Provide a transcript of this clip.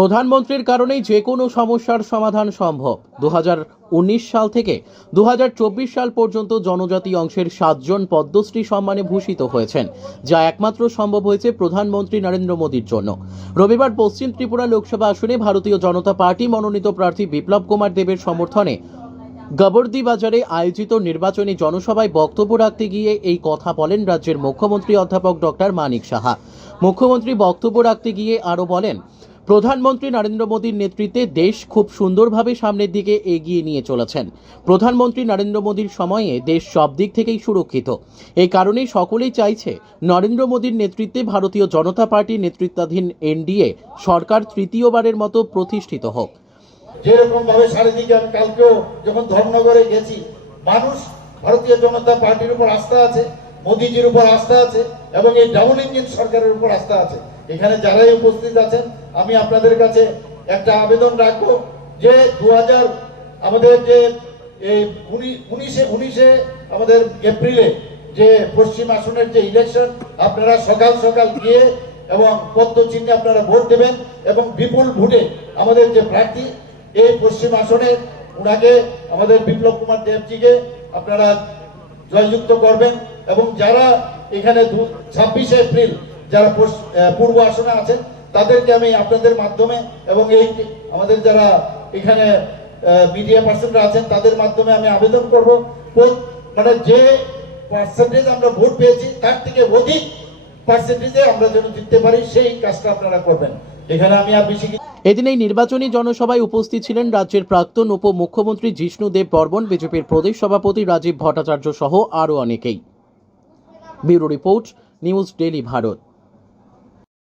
প্রধানমন্ত্রীর কারণেই যে কোনো সমস্যার সমাধান সম্ভব। 2019 সাল থেকে 2024 সাল পর্যন্ত জনজাতি অংশের 7 জন পদ্মশ্রী সম্মানে ভূষিত হয়েছেন, যা একমাত্র সম্ভব হয়েছে প্রধানমন্ত্রী নরেন্দ্র মোদীর জন্য। রবিবার পশ্চিম ত্রিপুরা লোকসভা আসনে ভারতীয় জনতা পার্টি মনোনীত প্রার্থী বিপ্লব কুমার দেবের সমর্থনে গবর্দি বাজারে আয়োজিত নির্বাচনী জনসভায় বক্তব্য রাখতে গিয়ে এই কথা বলেন রাজ্যের মুখ্যমন্ত্রী অধ্যাপক ডক্টর মানিক সাহা। মুখ্যমন্ত্রী বক্তব্য রাখতে গিয়ে আরও বলেন, প্রধানমন্ত্রী নরেন্দ্র মোদীর নেতৃত্বে দেশ খুব সুন্দরভাবে সামনের দিকে এগিয়ে নিয়ে চলেছেন। প্রধানমন্ত্রী নরেন্দ্র মোদীর সময়ে দেশ সব দিক থেকেই সুরক্ষিত। এই কারণেই সকলেই চাইছে নরেন্দ্র মোদীর নেতৃত্বে ভারতীয় জনতা পার্টি নেতৃত্বাধীন এনডিএ সরকার তৃতীয়বারের মতো প্রতিষ্ঠিত হোক। যেরকম ভাবে চারিদিকে আমি কালকেও যখন ধর্মনগরে গেছি, মানুষ ভারতীয় জনতা পার্টির উপর আস্থা আছে, মোদীজির উপর আস্থা আছে এবং এই ডাবল ইঞ্জিন সরকারের উপর আস্থা আছে। এখানে যারাই উপস্থিত আছেন, আমি আপনাদের কাছে একটা আবেদন রাখবো যে 2000 আমাদের যে এই 19 আমাদের এপ্রিলে যে পশ্চিম আসনের যে ইলেকশন, আপনারা সকাল সকাল গিয়ে এবং পদ্মচিহ্নে আপনারা ভোট দেবেন এবং বিপুল ভোটে আমাদের যে প্রার্থী এই পশ্চিম আসনে ওনাকে আমাদের বিপ্লব কুমার দেবজিকে আপনারা জয়যুক্ত করবেন। এবং যারা এখানে 26 এপ্রিল যারা পূর্ব আসনে আছেন তাদেরকে আমি আপনাদের মাধ্যমে এবং এই আমাদের যারা এখানে মিডিয়া পার্সনরা আছেন তাদের মাধ্যমে আমি আবেদন করব, মানে যে পার্সেন্টেজ আমরা ভোট পেয়েছি তার থেকে অধিক পার্সেন্টেজে আমরা যেন জিততে পারি সেই কাজটা আপনারা করবেন। এখানে আমি আর বেশি। এদিন এই নির্বাচনী জনসভায় উপস্থিত ছিলেন রাজ্যের প্রাক্তন উপমুখ্যমন্ত্রী জিষ্ণু দেব বর্মন, বিজেপির প্রদেশ সভাপতি রাজীব ভট্টাচার্য সহ আরও অনেকেই। Bureau report, news daily Bharat.